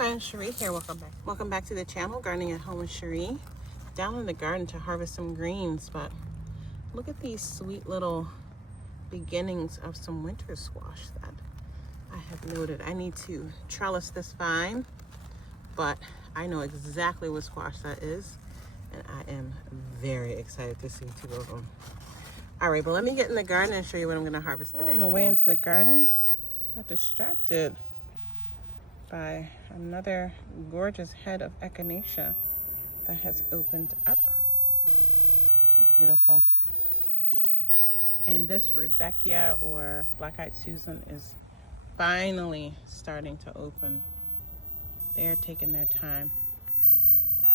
friends, Sheree here. Welcome back to the channel, Gardening at Home with Sheree. Down in the garden to harvest some greens, but look at these sweet little beginnings of some winter squash that I have noted. I need to trellis this vine, but I know exactly what squash that is, and I am very excited to see two of them. All right, but let me get in the garden and show you what I'm going to harvest today. On the way into the garden, I got distracted by another gorgeous head of echinacea that has opened up. She's beautiful. And this Rebecca or Black-Eyed Susan is finally starting to open. They're taking their time,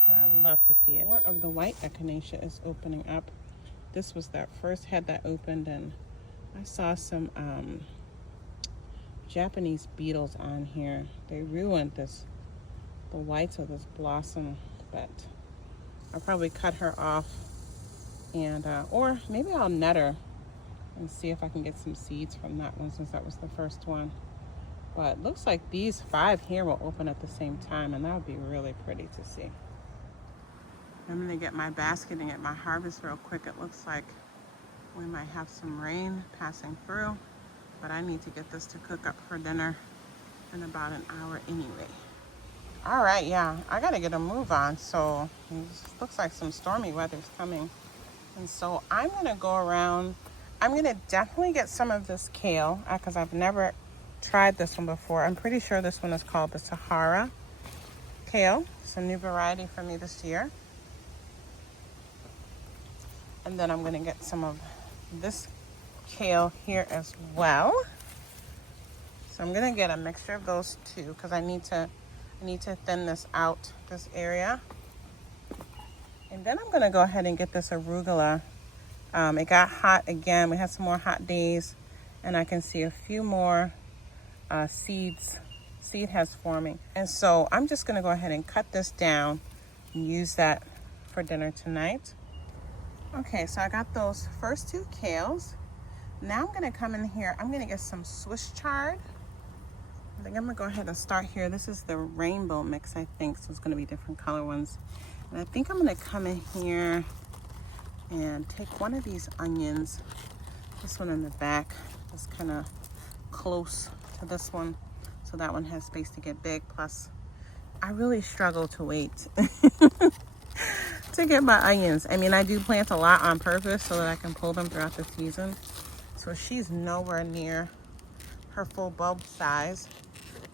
but I love to see it. More of the white echinacea is opening up. This was that first head that opened, and I saw some Japanese beetles on here. They ruined the whites of this blossom, but I'll probably cut her off, and or maybe I'll net her and see if I can get some seeds from that one, since that was the first one. But looks like these 5 here will open at the same time, and that would be really pretty to see. I'm gonna get my basket and get my harvest real quick. It looks like we might have some rain passing through, but I need to get this to cook up for dinner in about an hour anyway. All right, yeah, I gotta get a move on. So it looks like some stormy weather's coming. And so I'm gonna go around. I'm gonna definitely get some of this kale, because I've never tried this one before. I'm pretty sure this one is called the Sahara kale. It's a new variety for me this year. And then I'm gonna get some of this kale here as well. So I'm gonna get a mixture of those two, because I need to thin this out, this area. And then I'm gonna go ahead and get this arugula. It got hot again. We had some more hot days, and I can see a few more seed heads forming. And so I'm just gonna go ahead and cut this down and use that for dinner tonight. Okay, so I got those first 2 kales. Now I'm gonna come in here, I'm gonna get some Swiss chard. I think I'm gonna go ahead and start here. This is the rainbow mix, I think, so it's gonna be different color ones. And I think I'm gonna come in here and take one of these onions, this one in the back, that's kind of close to this one, so that one has space to get big. Plus, I really struggle to wait to get my onions. I mean, I do plant a lot on purpose so that I can pull them throughout the season. So she's nowhere near her full bulb size,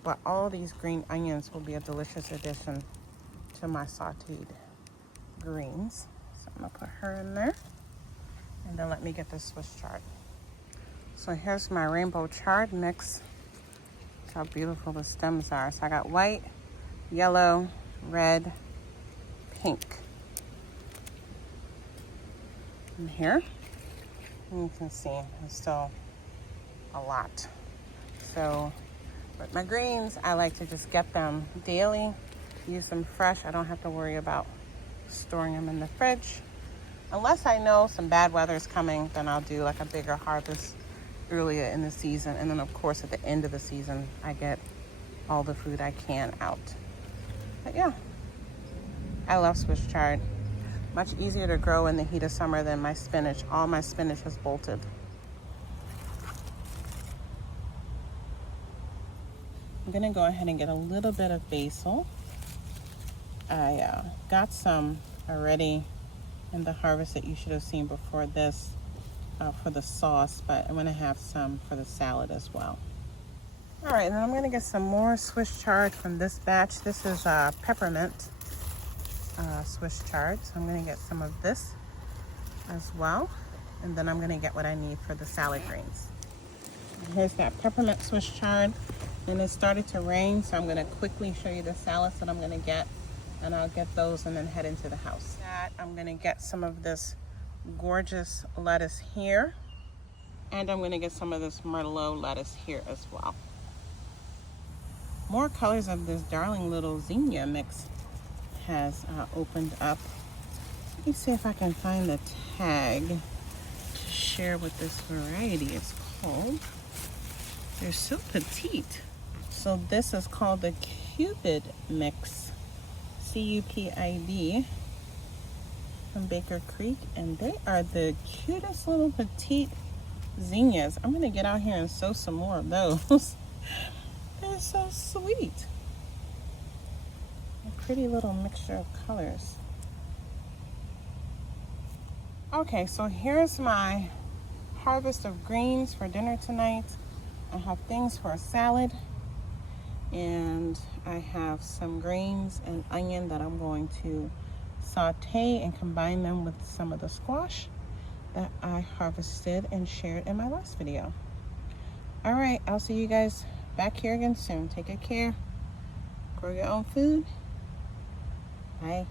but all these green onions will be a delicious addition to my sauteed greens. So I'm gonna put her in there, and then let me get this Swiss chard. So here's my rainbow chard mix. Look how beautiful the stems are. So I got white, yellow, red, pink. And here, and you can see there's still a lot. So with my greens, I like to just get them daily, use them fresh. I don't have to worry about storing them in the fridge. Unless I know some bad weather is coming, then I'll do like a bigger harvest earlier in the season. And then of course at the end of the season, I get all the food I can out. But yeah, I love Swiss chard. Much easier to grow in the heat of summer than my spinach. All my spinach is bolted. I'm gonna go ahead and get a little bit of basil. I got some already in the harvest that you should have seen before this for the sauce, but I'm gonna have some for the salad as well. All right, and then I'm gonna get some more Swiss chard from this batch. This is peppermint Swiss chard, so I'm gonna get some of this as well, and then I'm gonna get what I need for the salad greens. Here's that peppermint Swiss chard, and it started to rain, so I'm gonna quickly show you the salads that I'm gonna get, and I'll get those and then head into the house. I'm gonna get some of this gorgeous lettuce here, and I'm gonna get some of this Merlot lettuce here as well. More colors of this darling little zinnia mix has opened up. Let me see if I can find the tag to share what this variety is called. They're so petite. So this is called the Cupid mix, Cupid, from Baker Creek, and they are the cutest little petite zinnias. I'm gonna get out here and sow some more of those. They're so sweet. A pretty little mixture of colors. Okay, so here's my harvest of greens for dinner tonight. I have things for a salad, and I have some greens and onion that I'm going to saute and combine them with some of the squash that I harvested and shared in my last video. All right, I'll see you guys back here again soon. Take good care. Grow your own food. Bye.